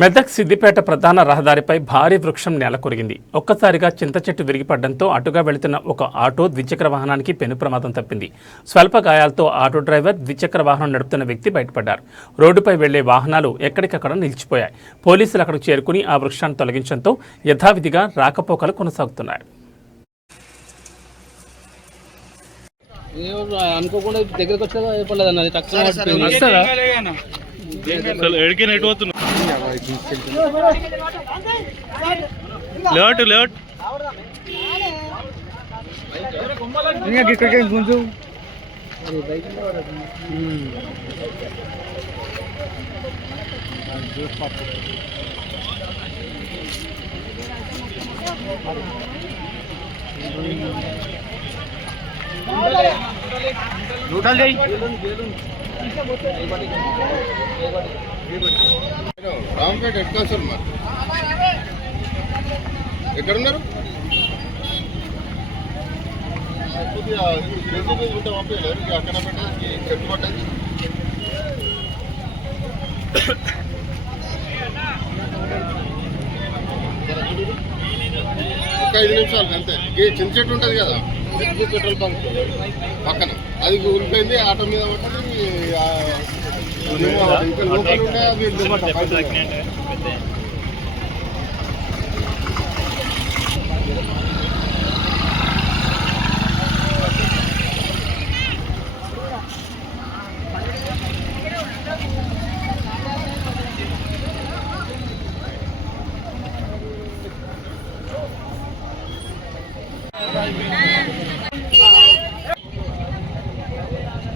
మెదక్ సిద్దిపేట ప్రధాన రహదారిపై భారీ వృక్షం నేలకొరిగింది. ఒక్కసారిగా చింత చెట్టు విరిగిపడడంతో అటుగా వెళుతున్న ఒక ఆటో ద్విచక్ర వాహనానికి పెను ప్రమాదం తప్పింది. స్వల్ప గాయాలతో ఆటో డ్రైవర్, ద్విచక్ర వాహనం నడుపుతున్న వ్యక్తి బయటపడ్డారు. రోడ్డుపై వెళ్లే వాహనాలు ఎక్కడికక్కడ నిలిచిపోయాయి. పోలీసులు అక్కడికి చేరుకుని ఆ వృక్షాన్ని తొలగించడంతో యథావిధిగా రాకపోకలు కొనసాగుతున్నాయి. అనుకోకుండా దగ్గరకు వచ్చేదా చెప్పలేదన్నది కొంచెం రాంపేట హెడ్ కాన్స్టేబుల్ మరి ఎక్కడున్నారు? అక్కడ పెట్టడానికి చెట్టు పట్టది. ఒక 5 నిమిషాలు అంతే. చిన్న చెట్టు ఉంటుంది కదా పెట్రోల్ బంక్ పక్కన, అది ఊరిపోయింది. ఆటో మీద పట్టి లోపల ఉంటే అది